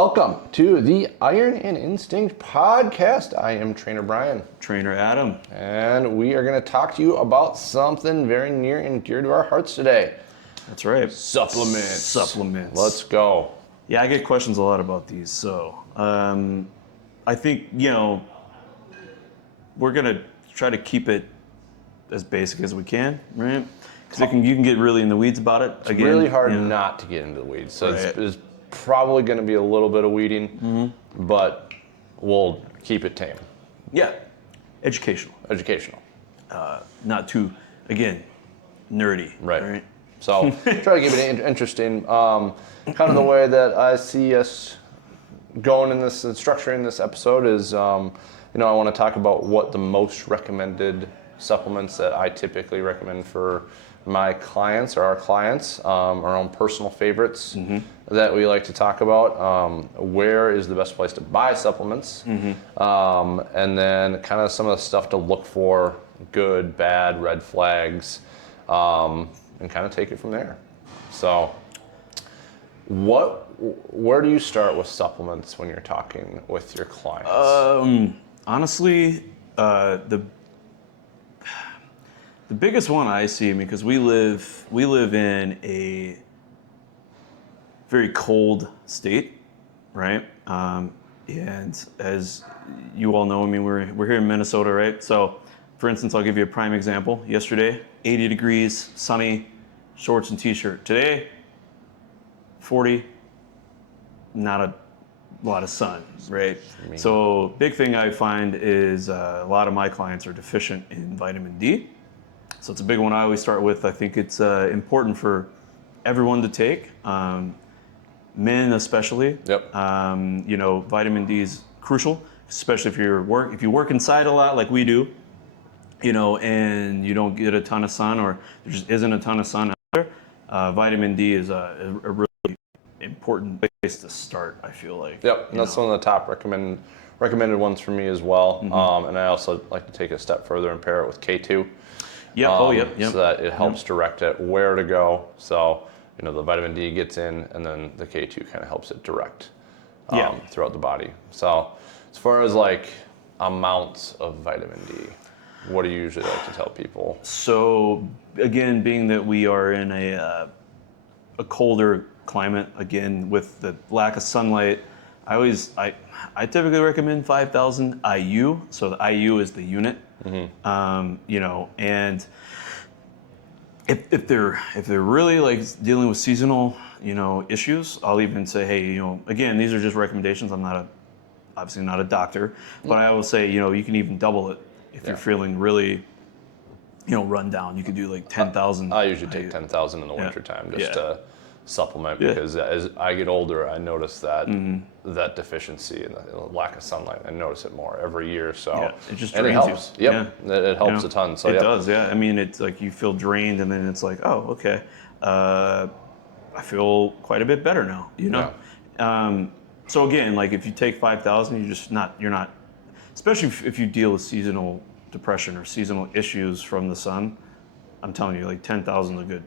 Welcome to the Iron and Instinct podcast. I am Trainer Bryan. Trainer Adam. And we are going to talk to you about something very near and dear to our hearts today. That's right. Supplements. Let's go. Yeah, I get questions a lot about these. So I think, we're going to try to keep it as basic as we can, right? Because you can get really in the weeds about it. It's really hard not to get into the weeds. So right. it's probably going to be a little bit of weeding, but we'll keep it tame. Yeah. Educational. Not too, again, nerdy. Right. So try to keep it interesting. Kind of the way that I see us going in this and structuring this episode is, I want to talk about what the most recommended supplements that I typically recommend for my clients or our clients, our own personal favorites that we like to talk about. Where is the best place to buy supplements? And then kind of some of the stuff to look for, good, bad, red flags, and kind of take it from there. So where do you start with supplements when you're talking with your clients? Honestly, the biggest one I see, because we live in a very cold state, right? And as you all know, we're here in Minnesota, right? So, for instance, I'll give you a prime example. Yesterday, 80 degrees, sunny, shorts and t-shirt. Today, 40, not a lot of sun, right? So, big thing I find is a lot of my clients are deficient in vitamin D. So it's a big one I always start with. I think it's important for everyone to take, men especially. Yep. Vitamin D is crucial, especially if you work inside a lot like we do, and you don't get a ton of sun or there just isn't a ton of sun out there. Vitamin D is a really important place to start, I feel like. Yep, and that's one of the top recommended ones for me as well. And I also like to take it a step further and pair it with K2. Yep. So that it helps direct it where to go. So, the vitamin D gets in, and then the K2 kind of helps it direct throughout the body. So, as far as like amounts of vitamin D, what do you usually like to tell people? So, again, being that we are in a colder climate, again, with the lack of sunlight, I typically recommend 5,000 IU. So the IU is the unit. And if they're really like dealing with seasonal, issues, I'll even say, hey, again, these are just recommendations. I'm obviously not a doctor, but I will say, you can even double it if you're feeling really, run down. You could do like 10,000. I usually take 10,000 in the wintertime just to supplement because as I get older, I notice that that deficiency and the lack of sunlight. I notice it more every year. So it just and it drains helps. you. Yep, it helps a ton. So it does. Yeah, it's like you feel drained, and then it's like, oh, okay, I feel quite a bit better now. So again, like if you take 5,000, you're not, especially if you deal with seasonal depression or seasonal issues from the sun. I'm telling you, like 10,000 is good.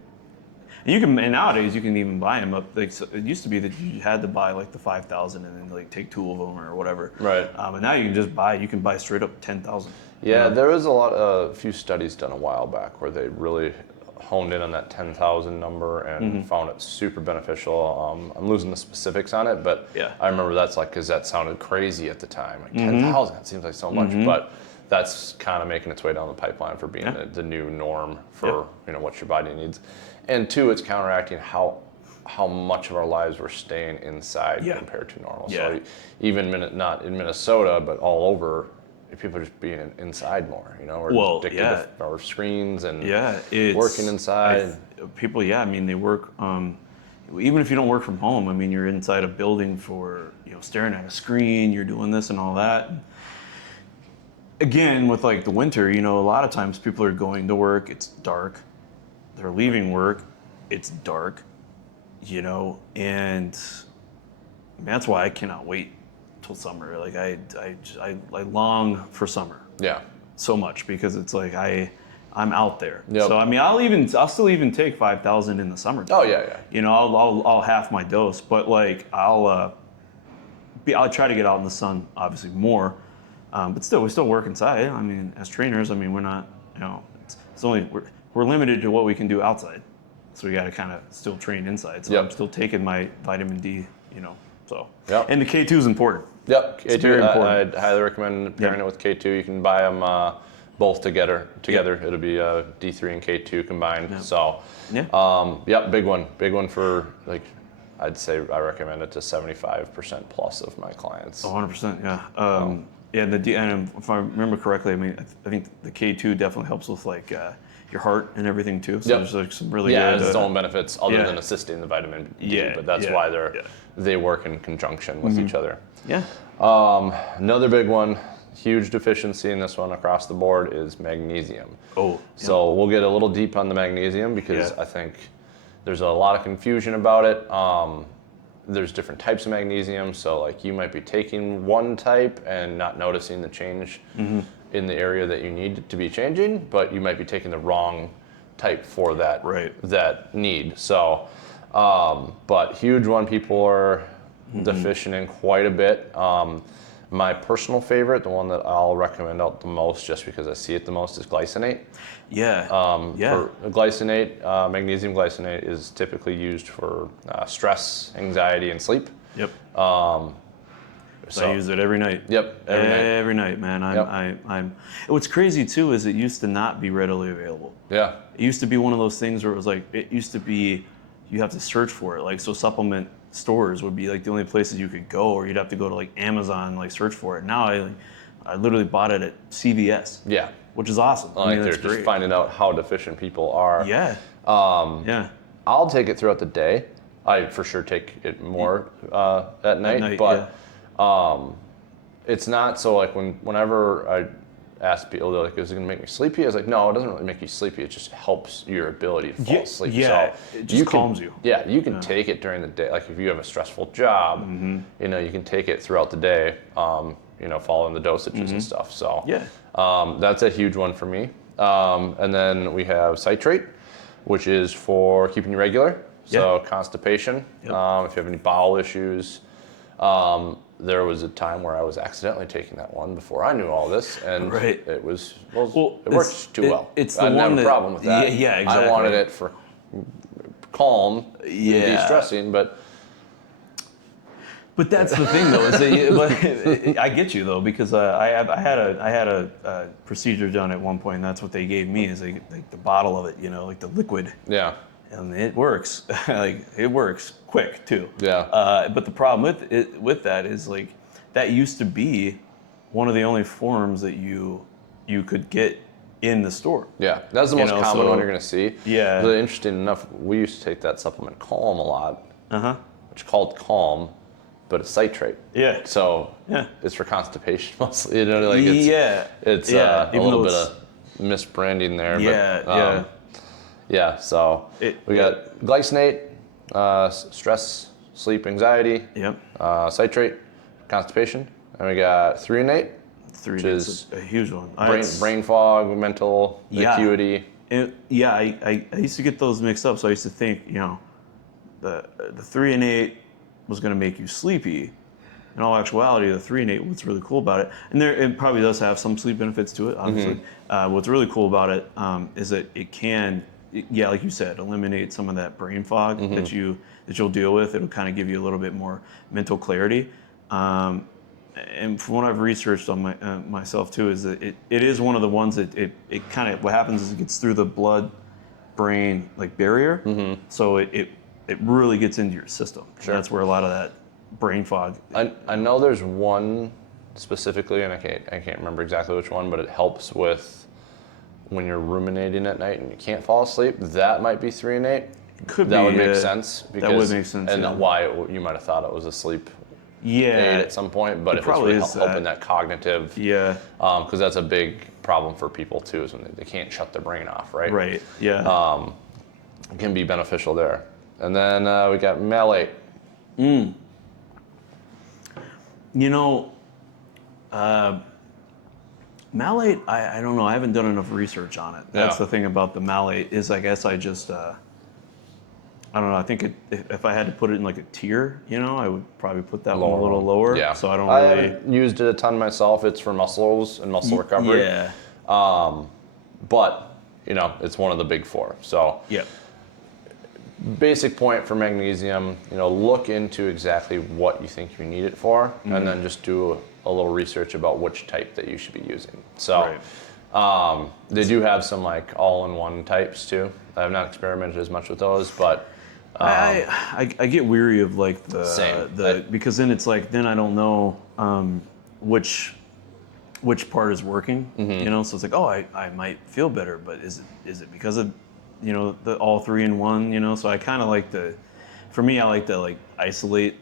And nowadays you can even buy them up. Like, it used to be that you had to buy like the 5,000 and then like take 2 of them or whatever. Right. And now you can just buy. You can buy straight up 10,000. Yeah, there was a few studies done a while back where they really honed in on that 10,000 number and found it super beneficial. I'm losing the specifics on it, but I remember because that sounded crazy at the time. Like 10,000, it seems like so much, but that's kind of making its way down the pipeline for being the new norm for what your body needs. And 2, it's counteracting how much of our lives we're staying inside compared to normal. So even not in Minnesota, but all over, people are just being inside more. We're addicted to our screens and working inside. People, they work. Even if you don't work from home, you're inside a building for staring at a screen. You're doing this and all that. Again, with like the winter, a lot of times people are going to work. It's dark. They're leaving work, it's dark, and that's why I cannot wait till summer. Like I long for summer. Yeah. So much because it's like I'm out there. Yep. So I'll still even take 5,000 in the summertime. Oh yeah. I'll half my dose, but like I'll I'll try to get out in the sun, obviously more, but still, we still work inside. I mean, as trainers, I mean, we're not, it's only we're limited to what we can do outside, so we got to kind of still train inside. So I'm still taking my vitamin D, So and the K2 is important. Yep, K2. It's very important. I'd highly recommend pairing it with K2. You can buy them both together. It'll be D3 and K2 combined. Yep. So big one for I'd say I recommend it to 75% plus of my clients. 100%, yeah. And if I remember correctly, I mean, I think the K2 definitely helps with your heart and everything too. So there's some really good. It has its own benefits other than assisting the vitamin D, but that's why they work in conjunction with each other. Yeah. Another big one, huge deficiency in this one across the board is magnesium. So we'll get a little deep on the magnesium because I think there's a lot of confusion about it. There's different types of magnesium, so you might be taking one type and not noticing the change in the area that you need it to be changing, but you might be taking the wrong type for that that need. So, but huge one people are deficient in quite a bit. My personal favorite, the one that I'll recommend out the most just because I see it the most, is glycinate. For glycinate, magnesium glycinate is typically used for stress, anxiety, and sleep. Yep. So I use it every night. Yep. Every night, man. I'm. What's crazy too is it used to not be readily available. Yeah. It used to be one of those things where it was it used to be, you have to search for it. So supplement stores would be the only places you could go, or you'd have to go to Amazon, search for it. Now I literally bought it at CVS. Yeah. Which is awesome. They're just finding out how deficient people are. Yeah. I'll take it throughout the day. I for sure take it more at night, but it's not so whenever I ask people, they're is it going to make me sleepy? I was no, it doesn't really make you sleepy. It just helps your ability to fall asleep. Yeah, so it just calms you. Yeah, you can take it during the day. If you have a stressful job, you can take it throughout the day, following the dosages and stuff. So that's a huge one for me. And then we have citrate, which is for keeping you regular. So constipation, if you have any bowel issues. There was a time where I was accidentally taking that one before I knew all this, and it it worked too well. It's the I didn't one have a problem with that. Yeah, exactly. I wanted it for calm, de-stressing, but that's the thing though. Is that I get you though, because I had a procedure done at one point, and that's what they gave me is the bottle of it, the liquid. Yeah. And it works, it works quick too. Yeah. But the problem with that is that used to be one of the only forms that you could get in the store. Yeah, that's the most common one you're gonna see. Yeah. Really interesting enough, we used to take that supplement Calm a lot. Which is called Calm, but it's citrate. Yeah. So it's for constipation mostly. It's a little bit of misbranding there. Yeah. Yeah, so we got glycinate, stress, sleep, anxiety, citrate, constipation, and we got threonate, which is a huge one. Brain fog, mental acuity. I used to get those mixed up, so I used to think, the threonate was going to make you sleepy. In all actuality, the threonate, what's really cool about it, and it probably does have some sleep benefits to it, obviously. What's really cool about it is that it can, like you said, eliminate some of that brain fog that you'll deal with. It'll kind of give you a little bit more mental clarity. And from what I've researched on myself too, is that it is one of the ones that it kind of, what happens is it gets through the blood-brain barrier, so it really gets into your system. Sure. That's where a lot of that brain fog. I know there's one specifically, and I can't remember exactly which one, but it helps with when you're ruminating at night and you can't fall asleep. That might be threonate. That would make sense. Because, that would make sense. And why you might have thought it was a sleep aid at some point, but if it's really helping that cognitive, because that's a big problem for people too, is when they can't shut their brain off, right? Right. Yeah. It can be beneficial there. And then we got malate. Malate, I don't know. I haven't done enough research on it. That's the thing about the malate is I guess I just I don't know. I think if I had to put it in like a tier, I would probably put that one a little lower. Yeah. So I haven't used it a ton myself. It's for muscles and muscle recovery. Yeah. But it's one of the big four. So yeah. Basic point for magnesium, look into exactly what you think you need it for, and then just do a little research about which type that you should be using. So they do have some like all-in-one types too. I have not experimented as much with those, but I get weary of like because then it's like then I don't know which part is working, so it's like, oh, I might feel better, but is it because of the all 3-in-1, so I kind of like I like to like isolate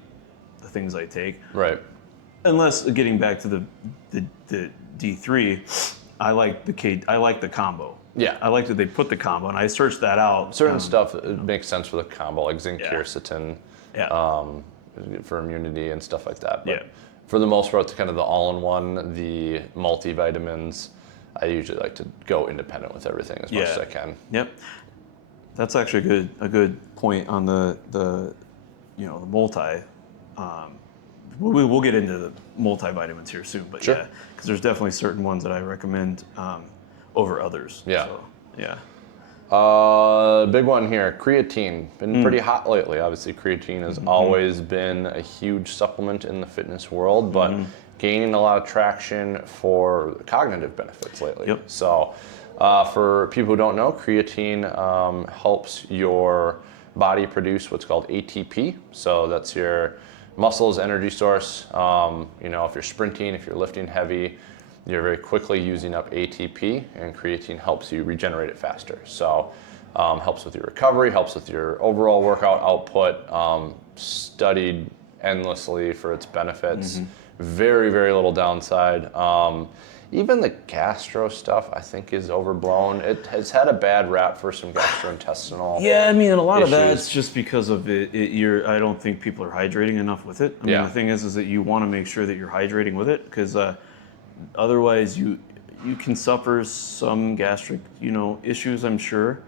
the things I take. Right. Unless getting back to the D3, I like the combo. Yeah. I like that they put the combo, and I searched that out. Certain stuff makes sense for the combo, like zinc quercetin, for immunity and stuff like that. But for the most part, it's kind of the all-in-one, the multivitamins. I usually like to go independent with everything as much as I can. Yep. That's actually a good point on the multi. We'll get into the multivitamins here soon, but sure. because there's definitely certain ones that I recommend over others. Yeah. So, big one here, creatine. Been pretty hot lately. Obviously, creatine has always been a huge supplement in the fitness world, but gaining a lot of traction for cognitive benefits lately. Yep. So for people who don't know, creatine helps your body produce what's called ATP. So that's your muscles energy source. If you're sprinting, if you're lifting heavy, you're very quickly using up ATP, and creatine helps you regenerate it faster. So helps with your recovery, helps with your overall workout output, studied endlessly for its benefits. Very, very little downside. Even the gastro stuff, I think, is overblown. It has had a bad rap for some gastrointestinal and a lot issues. of that's just because of it. I don't think people are hydrating enough with it. I mean, the thing is that you want to make sure that you're hydrating with it, because otherwise you can suffer some gastric, issues, I'm sure.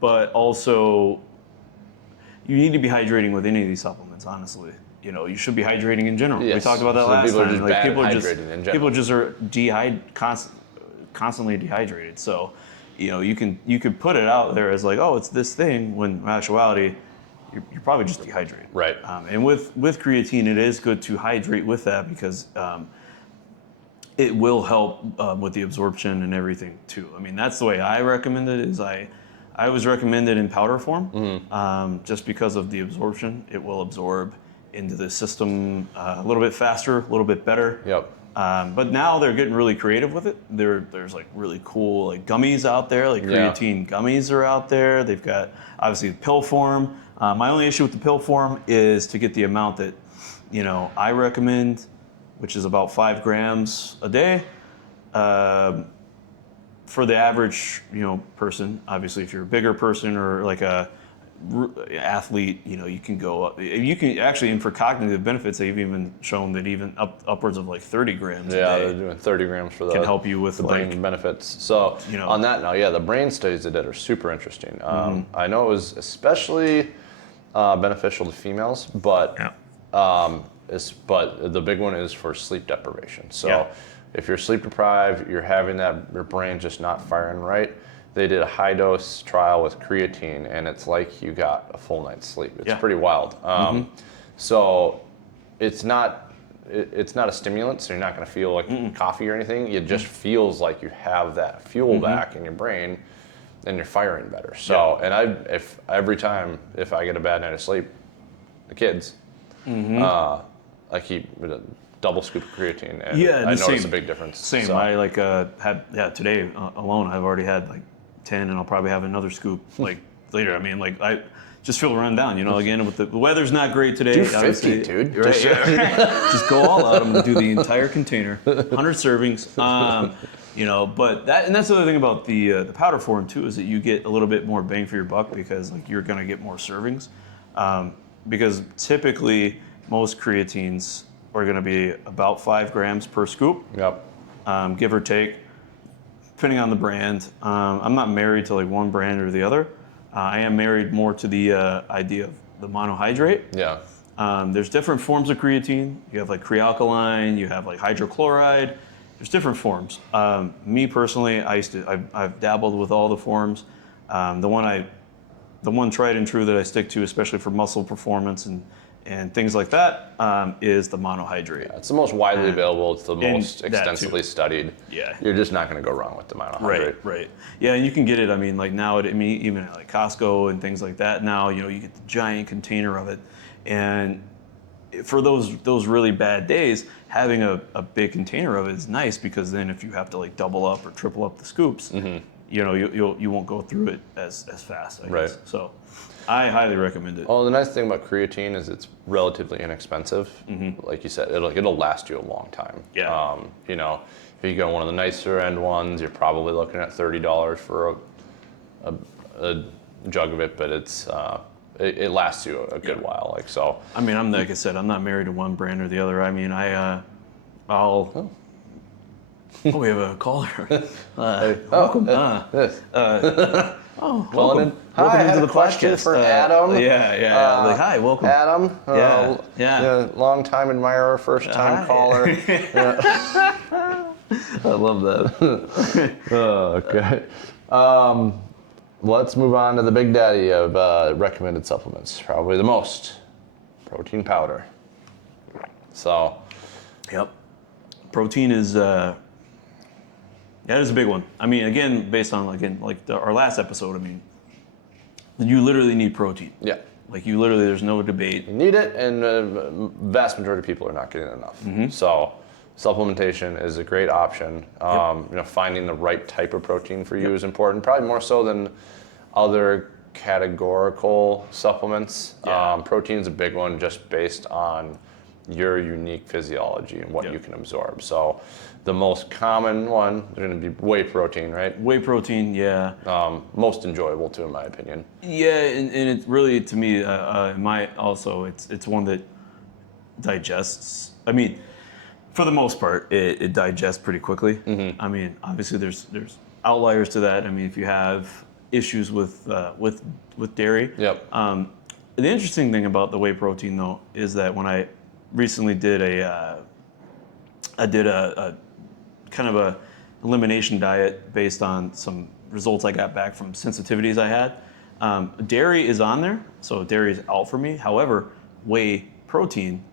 But also you need to be hydrating with any of these supplements, honestly. You should be hydrating in general. Yes. We talked about that So last people are time. just Like bad people at are just hydrating in general. people just are constantly dehydrated. So, you can put it out there as like, oh, it's this thing, when in actuality, you're probably just dehydrated. Right. And with creatine, it is good to hydrate with that, because it will help with the absorption and everything too. I mean, that's the way I recommend it. Is I always recommend it in powder form, just because of the absorption. It will absorb into the system a little bit faster, a little bit better. Yep. But now they're getting really creative with it. There's like really cool like gummies out there, like creatine gummies are out there. They've got obviously the pill form. My only issue with the pill form is to get the amount that I recommend, which is about 5 grams a day. For the average person, obviously if you're a bigger person or like a athlete, you can go up. You can actually, and for cognitive benefits, they've even shown that even upwards of like 30 grams a day. Yeah, they're doing 30 grams for can help you with the brain benefits. So on that note, the brain studies they did are super interesting. I know it was especially beneficial to females, but but the big one is for sleep deprivation. So if you're sleep deprived, you're having your brain just not firing right. They did a high dose trial with creatine, and it's like you got a full night's sleep. It's pretty wild. So it's not a stimulant, so you're not going to feel like coffee or anything. It just feels like you have that fuel back in your brain, and you're firing better. So, and if every time if I get a bad night of sleep, the kids, I keep a double scoop of creatine, and I notice a big difference. Same. So. I had today alone. I've already had like 10, and I'll probably have another scoop like later. I mean, like I just feel run down. Again, with the weather's not great today. Do 50, dude. Right, just go all out. I'm gonna do the entire container, 100 servings. But that's the other thing about the powder form too, is that you get a little bit more bang for your buck, because like you're gonna get more servings. Because typically most creatines are going to be about 5 grams per scoop, give or take, depending on the brand. I'm not married to like one brand or the other. I am married more to the idea of the monohydrate. Yeah. There's different forms of creatine. You have like crealkaline, you have like hydrochloride. There's different forms. Me personally, I've dabbled with all the forms. The one tried and true that I stick to, especially for muscle performance and things like that, is the monohydrate. Yeah, it's the most widely available. It's the most that extensively too. studied. Yeah. You're just not going to go wrong with the monohydrate. Right. Yeah, and you can get it. I mean, like now, even at like Costco and things like that. Now, you get the giant container of it, and for those really bad days, having a big container of it is nice, because then if you have to like double up or triple up the scoops, you won't go through it as fast. I guess. So I highly recommend it. Well, the nice thing about creatine is it's relatively inexpensive. Like you said, it'll last you a long time. Yeah. If you go one of the nicer end ones, you're probably looking at $30 for a jug of it, but it lasts you a good while. Like so. I mean, like I said, I'm not married to one brand or the other. I mean, I'll. Oh, we have a caller. Welcome. Yes. Welcome. Welcome Welcome into into the the question podcast. for Adam. Yeah. Like, hi, welcome. Adam. Yeah. Long time admirer, first time Hi. caller. I love that. Okay. Let's move on to the big daddy of recommended supplements. Probably the most, protein powder. So. Yep. Protein is that is a big one. I mean, again, based on our last episode. I mean, you literally need protein. Yeah. Like there's no debate. You need it, and vast majority of people are not getting enough. So supplementation is a great option. Finding the right type of protein for you is important, probably more so than other categorical supplements. Protein is a big one, just based on your unique physiology and what you can absorb. So the most common one is going to be whey protein, right? Whey protein, yeah. Most enjoyable too, in my opinion. Yeah, and it's really, to me, it's one that digests. I mean, for the most part, it digests pretty quickly. I mean, obviously there's outliers to that. I mean, if you have issues with dairy. Yep. The interesting thing about the whey protein, though, is that when I recently did a kind of a elimination diet based on some results I got back from sensitivities I had. Dairy is on there, so dairy is out for me. However, whey protein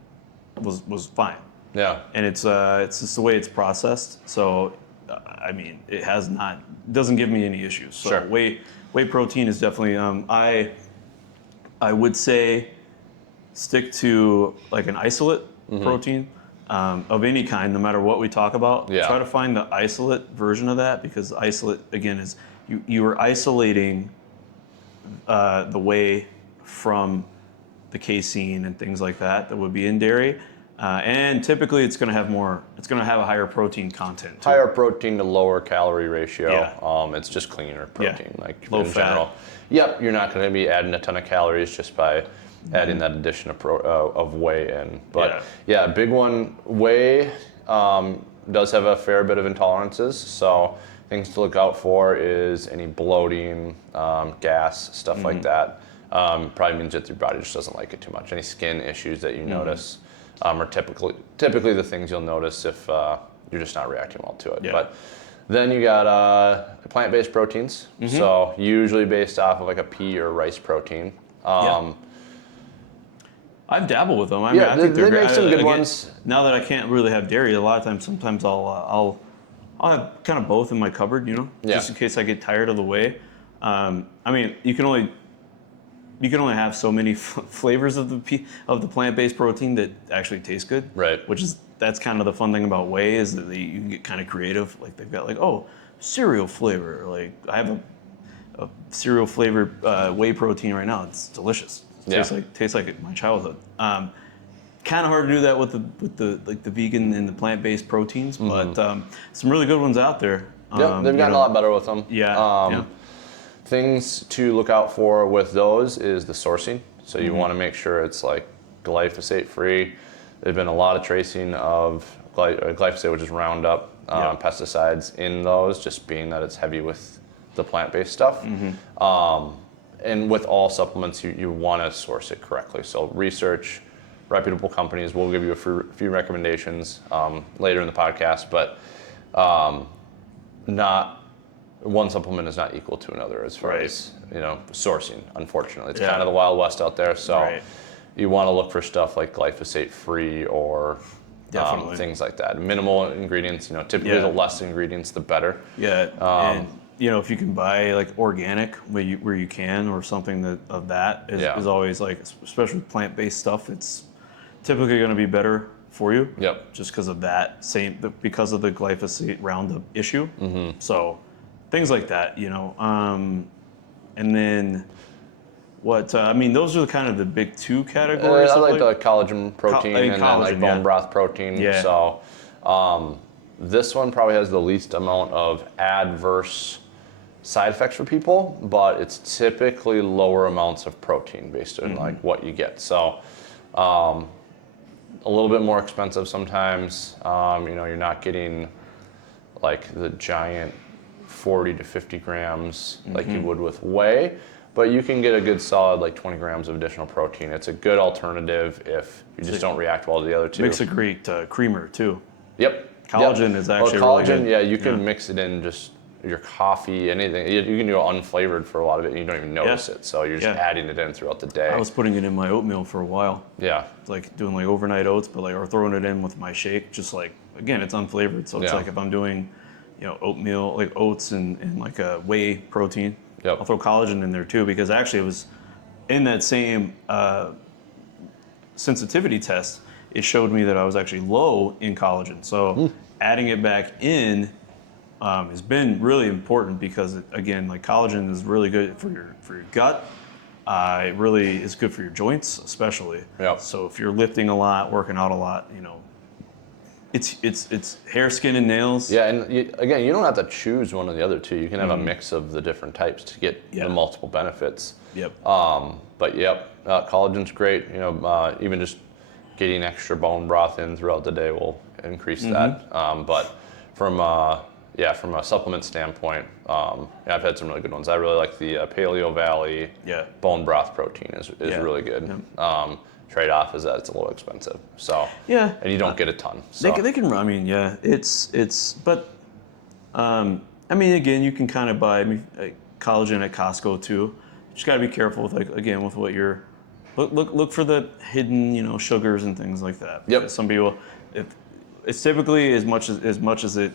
was fine. Yeah. And it's just the way it's processed. So, I mean, it doesn't give me any issues. So Sure. Whey protein is definitely, I would say stick to like an isolate protein of any kind, no matter what we talk about. Yeah. Try to find the isolate version of that, because isolate, again, is you are isolating the whey from the casein and things like that would be in dairy. And typically it's going to have a higher protein content too. Higher protein to lower calorie ratio. Yeah. It's just cleaner protein, like Low in fat. general. Yep, you're not going to be adding a ton of calories just by adding that addition of whey in. But yeah, big one. Whey does have a fair bit of intolerances, so things to look out for is any bloating, gas, stuff like that. Probably means that your body just doesn't like it too much. Any skin issues that you notice are typically the things you'll notice if you're just not reacting well to it. Yeah. But then you got plant-based proteins, so usually based off of like a pea or rice protein. I've dabbled with them. I mean, Yeah, I think they they're make some good ones. Now that I can't really have dairy, a lot of times, sometimes I'll have kind of both in my cupboard, just in case I get tired of the whey. I mean, you can only have so many flavors of the plant-based protein that actually taste good. Right. That's kind of the fun thing about whey, is that you can get kind of creative. Like they've got cereal flavor. Like I have a cereal flavored whey protein right now. It's delicious. Tastes like my childhood. Kind of hard to do that with the vegan and the plant-based proteins, but some really good ones out there. Yeah, they've gotten a lot better with them. Yeah. Things to look out for with those is the sourcing. So you want to make sure it's like glyphosate free. There's been a lot of tracing of glyphosate, which is Roundup, pesticides in those, just being that it's heavy with the plant-based stuff. and with all supplements, you want to source it correctly. So research, reputable companies. We'll give you a few recommendations later in the podcast, but not one supplement is not equal to another as far as sourcing. Unfortunately, it's kind of the Wild West out there. So you want to look for stuff like glyphosate free or things like that. Minimal ingredients. Typically the less ingredients, the better. Yeah, and if you can buy like organic where you can, or something of that is always like, especially with plant-based stuff, it's typically going to be better for you. Yep. Just because of because of the glyphosate Roundup issue. Mm-hmm. So things like that, and then what? Those are kind of the big two categories. I like the collagen protein and then like bone broth protein. Yeah. So this one probably has the least amount of adverse side effects for people, but it's typically lower amounts of protein based on like what you get. So a little bit more expensive sometimes. You're not getting like the giant 40 to 50 grams like you would with whey, but you can get a good solid like 20 grams of additional protein. It's a good alternative if you just don't react well to the other two. Makes a great creamer too. Yep. Collagen is actually collagen, really good. You can mix it in just your coffee, anything. You can do it unflavored for a lot of it, and you don't even notice it. So you're just adding it in throughout the day. I was putting it in my oatmeal for a while. Yeah. Like doing like overnight oats, but or throwing it in with my shake. Just like, again, it's unflavored. So it's like if I'm doing, oatmeal, like oats and like a whey protein, I'll throw collagen in there too, because actually it was in that same sensitivity test. It showed me that I was actually low in collagen. So adding it back in has been really important, because again, like collagen is really good for your gut. It really is good for your joints, especially. Yep. So if you're lifting a lot, working out a lot, it's hair, skin, and nails. Yeah, and again, you don't have to choose one or the other two. You can have a mix of the different types to get the multiple benefits. Yep. Collagen's great. Even just getting extra bone broth in throughout the day will increase that. But from a supplement standpoint, I've had some really good ones. I really like the Paleo Valley bone broth protein is really good. Yep. Trade-off is that it's a little expensive. So and you don't get a ton. So. They can run. But again, you can kind of buy collagen at Costco too. You just got to be careful with with what you're. Look for the hidden, sugars and things like that. Yep. Some people, it's typically as much as it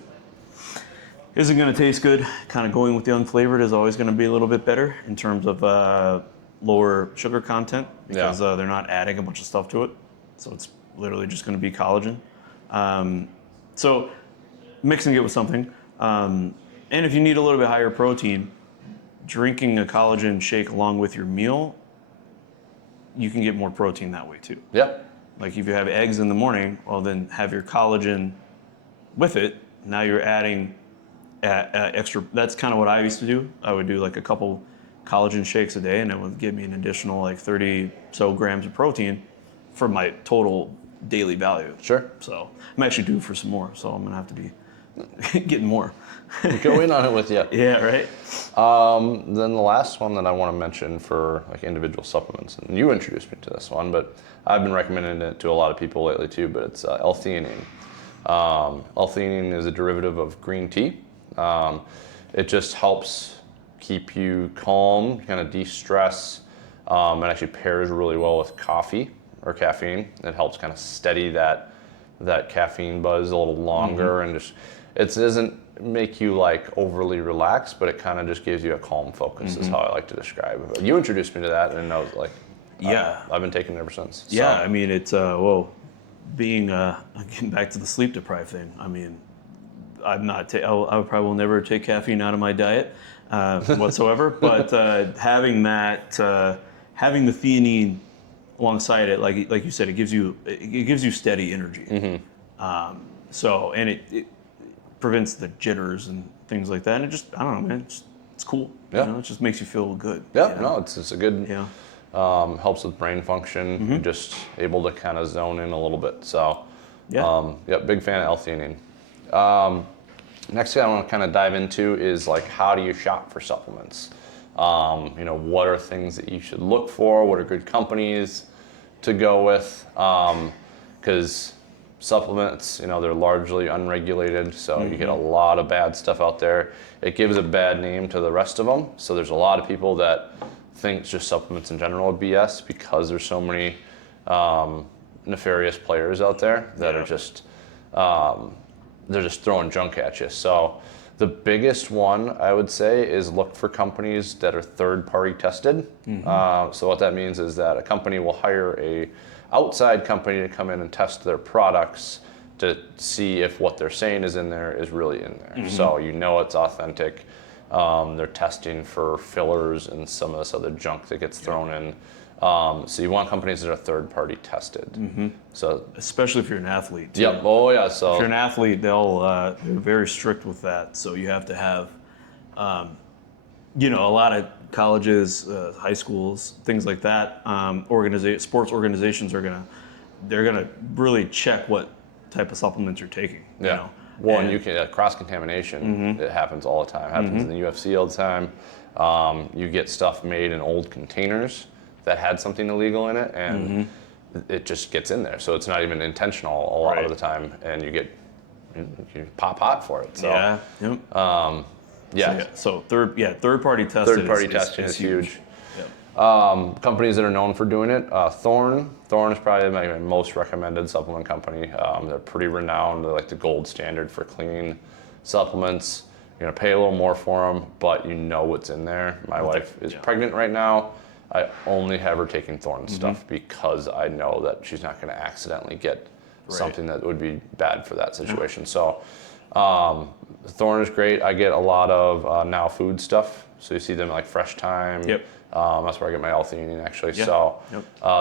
isn't going to taste good, kind of going with the unflavored is always going to be a little bit better in terms of lower sugar content, because they're not adding a bunch of stuff to it. So it's literally just going to be collagen. So mixing it with something, and if you need a little bit higher protein, drinking a collagen shake along with your meal, you can get more protein that way too. Yeah. Like if you have eggs in the morning, well then have your collagen with it. Now you're adding extra. That's kind of what I used to do. I would do like a couple collagen shakes a day, and it would give me an additional like 30 so grams of protein for my total daily value. Sure. So I'm actually due for some more, so I'm gonna have to be getting more. Go in on it with you. Yeah, right. Then the last one that I want to mention for like individual supplements, and you introduced me to this one, but I've been recommending it to a lot of people lately too, but it's L-theanine. L-theanine is a derivative of green tea. It just helps keep you calm, kind of de-stress. It actually pairs really well with coffee or caffeine. It helps kind of steady that caffeine buzz a little longer, and just it doesn't make you like overly relaxed, but it kind of just gives you a calm focus is how I like to describe it. You introduced me to that, and I was like, I've been taking it ever since. Yeah, so. It's being getting back to the sleep deprived thing. I'm not. I probably will never take caffeine out of my diet whatsoever. But having the theanine alongside it, like you said, it gives you steady energy. So it prevents the jitters and things like that. And it just, I don't know, man, it's cool. Yeah. It just makes you feel good. Yeah, no, it's a good, helps with brain function. You're just able to kind of zone in a little bit. So, big fan of L-theanine. Next thing I want to kind of dive into is like, how do you shop for supplements? What are things that you should look for? What are good companies to go with? Because supplements, they're largely unregulated, so you get a lot of bad stuff out there. It gives a bad name to the rest of them. So there's a lot of people that think just supplements in general are BS because there's so many nefarious players out there that are just they're just throwing junk at you. So the biggest one I would say is look for companies that are third-party tested. So what that means is that a company will hire a outside company to come in and test their products to see if what they're saying is in there is really in there. So it's authentic. They're testing for fillers and some of this other junk that gets thrown in. So you want companies that are third-party tested. So especially if you're an athlete, too. Yep. Oh yeah. So if you're an athlete, they're very strict with that. So you have to have, a lot of colleges, high schools, things like that. Sports organizations they're gonna really check what type of supplements you're taking. Yeah. And you can cross-contamination. It happens all the time. It happens in the UFC all the time. You get stuff made in old containers that had something illegal in it, and it just gets in there. So it's not even intentional a lot of the time, and you pop hot for it. So So third-party testing. Third-party testing is huge. Companies that are known for doing it, Thorne is probably my most recommended supplement company. They're pretty renowned. They're like the gold standard for clean supplements. You're gonna pay a little more for them, but you know what's in there. My wife is pregnant right now. I only have her taking Thorne stuff because I know that she's not going to accidentally get something that would be bad for that situation. So Thorne is great. I get a lot of Now Food stuff. So you see them like Fresh Time. That's where I get my L-theanine actually. So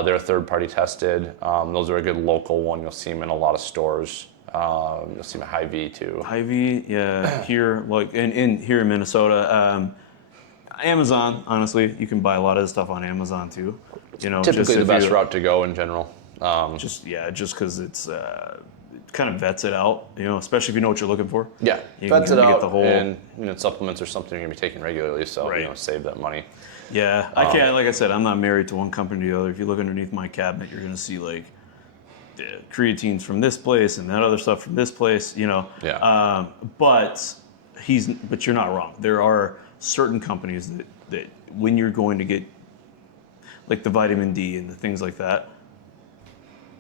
they're third-party tested. Those are a good local one. You'll see them in a lot of stores. You'll see them at Hy-Vee too. Hy-Vee, here in Minnesota. Amazon, honestly, you can buy a lot of this stuff on Amazon too. Typically the best route to go in general. Just because it's it kind of vets it out. Especially if you know what you're looking for. Yeah, vets it out, and supplements are something you're gonna be taking regularly, so save that money. Yeah, I can't. Like I said, I'm not married to one company or the other. If you look underneath my cabinet, you're gonna see like creatines from this place and that other stuff from this place. But you're not wrong. There are certain companies that when you're going to get like the vitamin D and the things like that,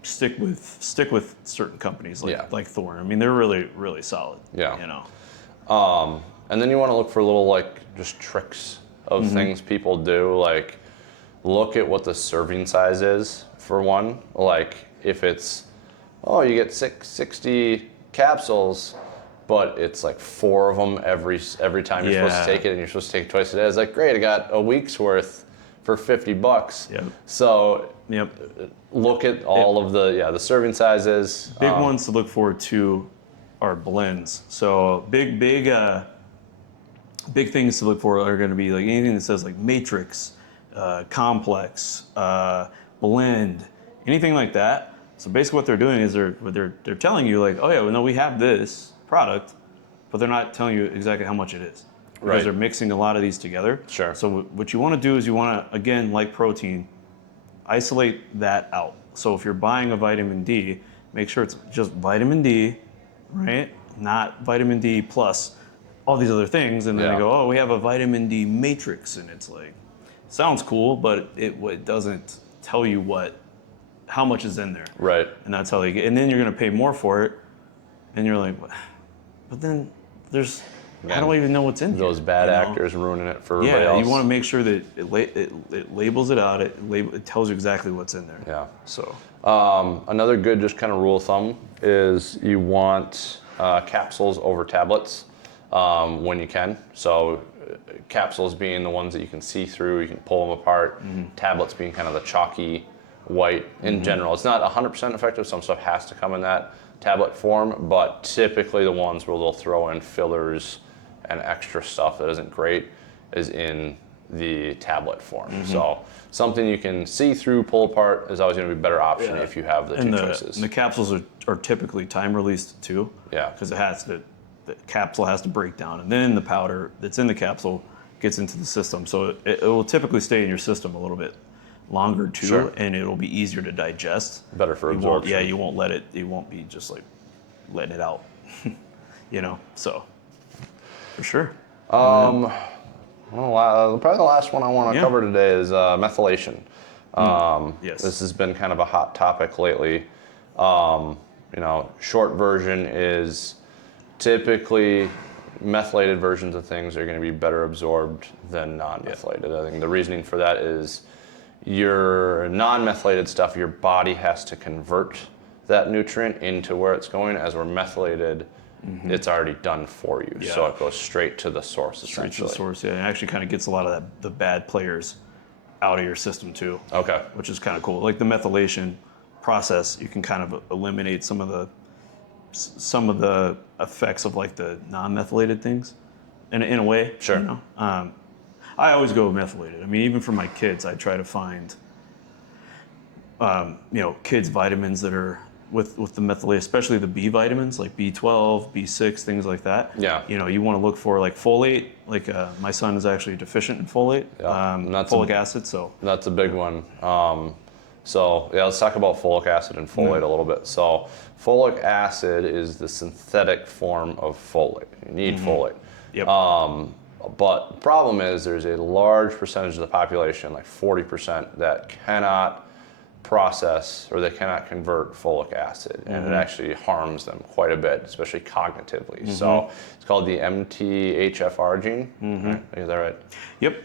stick with certain companies like Thorne. I mean, they're really, really solid. And then you want to look for little just tricks of things people do. Like look at what the serving size is for one. Like if it's you get 60 capsules, but it's like 4 of them every time you're supposed to take it, and you're supposed to take it twice a day. It's like, great, I got a week's worth for $50. So look at all of the serving sizes. Big ones to look forward to are blends. So big things to look for are going to be like anything that says like matrix, complex, blend, anything like that. So basically what they're doing is they're telling you like, we have this product, but they're not telling you exactly how much it is. Because they're mixing a lot of these together. Sure. So what you want to do is you want to, again, like protein, isolate that out. So if you're buying a vitamin D, make sure it's just vitamin D, right? Not vitamin D plus all these other things. And then they go, we have a vitamin D matrix. And it's like, sounds cool, but it doesn't tell you how much is in there. Right. And that's how they get, and then you're going to pay more for it. And you're like, but then there's, I don't even know what's in those here. Bad actors ruining it for everybody else. Yeah, you want to make sure that it labels it out. It tells you exactly what's in there. Yeah. So another good just kind of rule of thumb is you want capsules over tablets when you can. So capsules being the ones that you can see through, you can pull them apart. Tablets being kind of the chalky white in general. It's not 100% effective. Some stuff has to come in that tablet form, but typically the ones where they'll throw in fillers and extra stuff that isn't great is in the tablet form. So something you can see through, pull apart is always going to be a better option if you have the two choices. And the capsules are typically time released too. Yeah. Because the capsule has to break down, and then the powder that's in the capsule gets into the system. So it will typically stay in your system a little bit longer too, Sure. and it'll be easier to digest. Better for absorption. You won't let it. You won't be just like letting it out. So for sure. Well, probably the last one I want to cover today is methylation. Yes. This has been kind of a hot topic lately. Short version is typically methylated versions of things are going to be better absorbed than non-methylated. I think the reasoning for that is your non-methylated stuff, your body has to convert that nutrient into where it's going. As we're methylated, it's already done for you. Yeah. So it goes straight to the source, essentially. Straight to the source, yeah. It actually kind of gets a lot of the bad players out of your system too. Okay. Which is kind of cool. Like the methylation process, you can kind of eliminate some of the effects of like the non-methylated things in a way. Sure. I always go methylated. I mean, even for my kids, I try to find kids vitamins that are with the methylated, especially the B vitamins like B12, B6, things like that. Yeah. You want to look for like folate. Like my son is actually deficient in folate, folic acid. So that's a big one. Let's talk about folic acid and folate a little bit. So folic acid is the synthetic form of folate. You need folate. Yep. But the problem is there's a large percentage of the population, like 40%, that cannot process or they cannot convert folic acid, and it actually harms them quite a bit, especially cognitively. So it's called the MTHFR gene. Right? Is that right? Yep.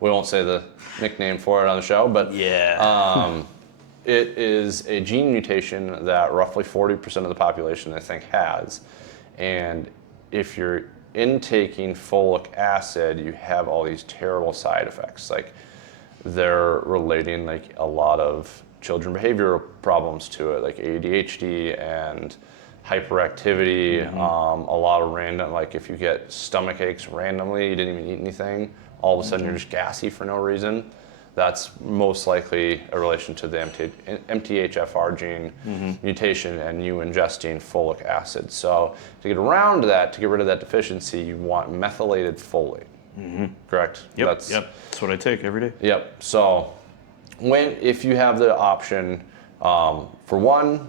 We won't say the nickname for it on the show, but it is a gene mutation that roughly 40% of the population, I think, has. And if you're intaking folic acid, you have all these terrible side effects. Like they're relating like a lot of children behavioral problems to it, like ADHD and hyperactivity, a lot of random, like if you get stomach aches randomly, you didn't even eat anything, all of a sudden you're just gassy for no reason. That's most likely a relation to the MTHFR gene mutation and you ingesting folic acid. So to get around that, to get rid of that deficiency, you want methylated folate. Correct? Yep. That's what I take every day. Yep. So if you have the option, for one,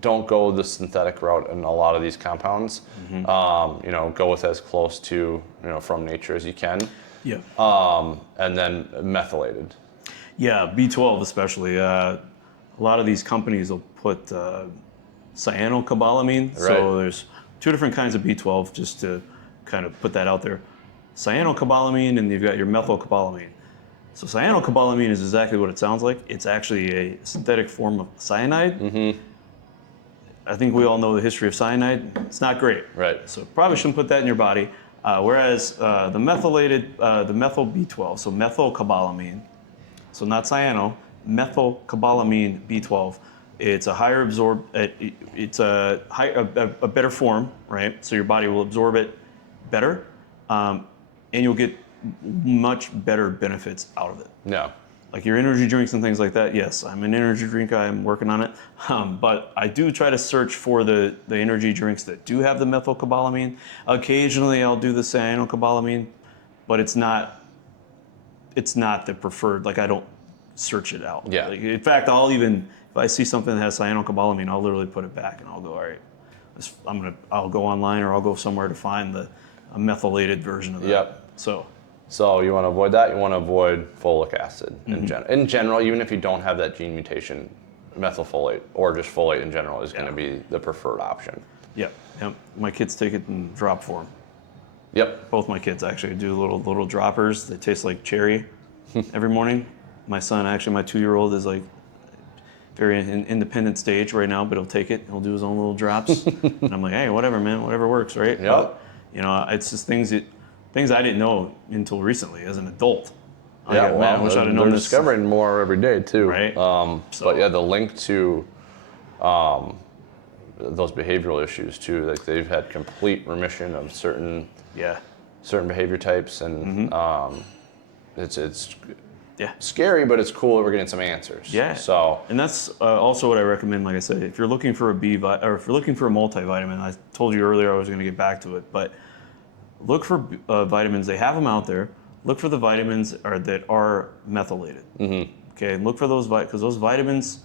don't go the synthetic route in a lot of these compounds. Go with as close to from nature as you can. Yeah. And then methylated. Yeah, B12 especially. A lot of these companies will put cyanocobalamin. Right. So there's two different kinds of B12, just to kind of put that out there. Cyanocobalamin, and you've got your methylcobalamin. So cyanocobalamin is exactly what it sounds like. It's actually a synthetic form of cyanide. I think we all know the history of cyanide. It's not great. Right. So probably shouldn't put that in your body. Whereas the methylated, the methyl B12, so methylcobalamin, so not cyano, methylcobalamin B12, it's a higher it's a better form, right? So your body will absorb it better, and you'll get much better benefits out of it. Yeah. Like your energy drinks and things like that, yes, I'm an energy drinker, I'm working on it. But I do try to search for the energy drinks that do have the methylcobalamin. Occasionally I'll do the cyanocobalamin, but it's not the preferred, like I don't search it out. Yeah. Like, in fact, if I see something that has cyanocobalamin, I'll literally put it back and I'll go, all right, I'll go online or I'll go somewhere to find a methylated version of that. Yep. So you want to avoid that. You want to avoid folic acid in general. Even if you don't have that gene mutation, methylfolate or just folate in general is going to be the preferred option. Yep. My kids take it in drop form. Yep. Both my kids actually do little droppers. They taste like cherry every morning. My son, actually, my 2-year-old is like very independent stage right now, but he'll take it. He'll do his own little drops, and I'm like, hey, whatever, man, whatever works, right? Yep. But, it's just things I didn't know until recently as an adult. Yeah, I wish I'd have known they're this. discovering more every day too. Right. But yeah, the link to those behavioral issues too. Like they've had complete remission of certain behavior types, and it's scary, but it's cool that we're getting some answers. Yeah. So and that's also what I recommend. Like I said, if you're looking for or if you're looking for a multivitamin, I told you earlier I was going to get back to it, but look for vitamins. They have them out there. Look for the vitamins that are methylated. Okay, and look for those because those vitamins.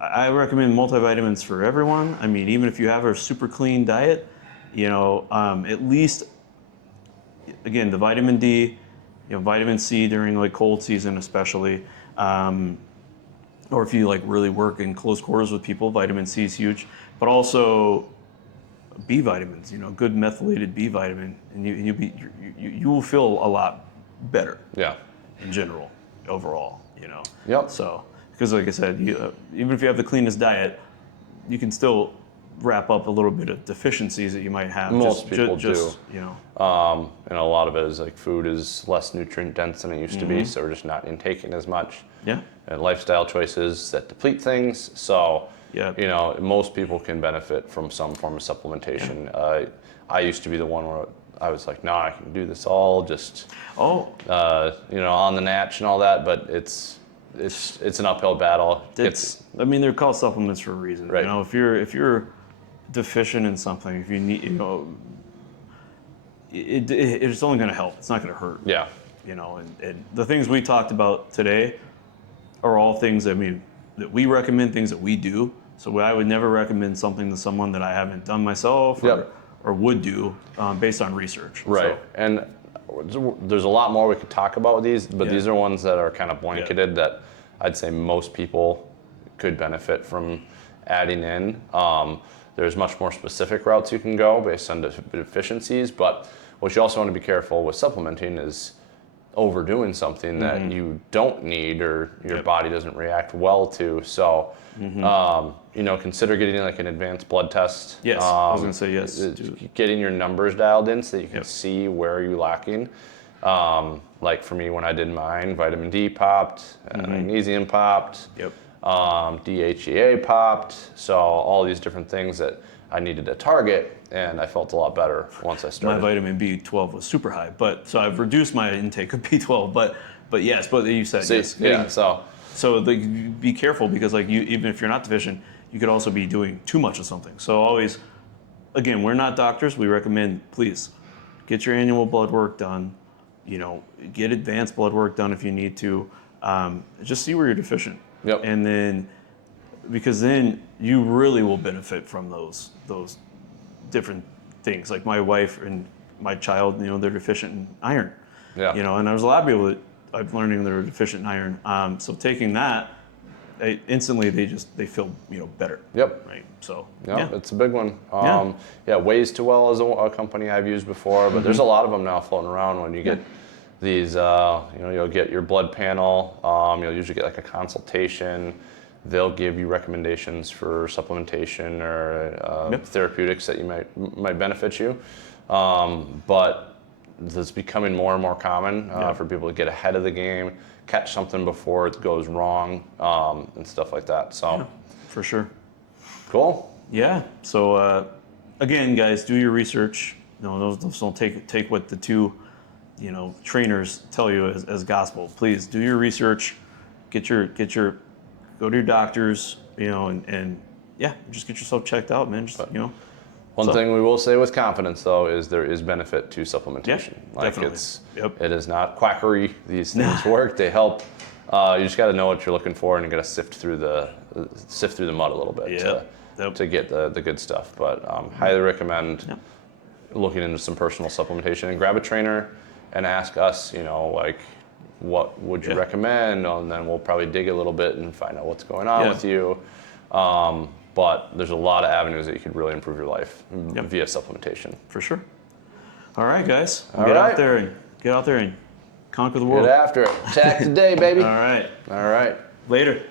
I recommend multivitamins for everyone. I mean, even if you have a super clean diet, at least, again, the vitamin D, vitamin C during like cold season especially, or if you like really work in close quarters with people, vitamin C is huge. But also B vitamins, good methylated B vitamin, and you will feel a lot better. Yeah. In general, overall, Yep. So. Because like I said, even if you have the cleanest diet, you can still wrap up a little bit of deficiencies that you might have. Most people do. And a lot of it is like food is less nutrient dense than it used to be, so we're just not intaking as much. Yeah. And lifestyle choices that deplete things. So, most people can benefit from some form of supplementation. Yeah. I used to be the one where I was like, I can do this all just, on the natch and all that, but it's an uphill battle. They're called supplements for a reason. Right. If you're deficient in something, if you need, it's only going to help. It's not going to hurt. Yeah. And the things we talked about today are all things that we recommend, things that we do. So I would never recommend something to someone that I haven't done myself or would do based on research. Right. So. And there's a lot more we could talk about with these, but these are ones that are kind of blanketed that I'd say most people could benefit from adding in. There's much more specific routes you can go based on deficiencies, but what you also want to be careful with supplementing is overdoing something that you don't need or your body doesn't react well to. So, consider getting like an advanced blood test. Yes, I was going to say yes. Getting your numbers dialed in so that you can see where you're lacking. Like for me, when I did mine, vitamin D popped, magnesium popped, DHEA popped. So all these different things that I needed to target, and I felt a lot better once I started. My vitamin B12 was super high, so I've reduced my intake of B12. But yes, but you said yes. Yeah. So be careful because even if you're not deficient, you could also be doing too much of something. So always, again, we're not doctors. We recommend, please, get your annual blood work done. Get advanced blood work done if you need to. Just see where you're deficient. Yep. And then, because then you really will benefit from those different things. Like my wife and my child, they're deficient in iron. Yeah. And there's a lot of people that I'm learning they're deficient in iron. So taking that, instantly they feel better. Yep. Right. So it's a big one. Ways to Well is a company I've used before, but there's a lot of them now floating around. When you get these, you'll get your blood panel. You'll usually get like a consultation. They'll give you recommendations for supplementation or therapeutics that you might benefit you. But that's becoming more and more common for people to get ahead of the game, catch something before it goes wrong, and stuff like that. So, for sure. Cool. Yeah. So again, guys, do your research. Those don't take what the two, trainers tell you as gospel. Please do your research. Go to your doctors. And just get yourself checked out, man. One thing we will say with confidence, though, is there is benefit to supplementation. Definitely. It is not quackery. These things work. They help. You just got to know what you're looking for, and you got to sift through the mud a little bit to get the good stuff. But highly recommend looking into some personal supplementation and grab a trainer and ask us. What would you recommend? And then we'll probably dig a little bit and find out what's going on with you. But there's a lot of avenues that you could really improve your life via supplementation. For sure. All right, guys. Get out there and conquer the world. Get after it. Attack today, baby. All right. All right. Later.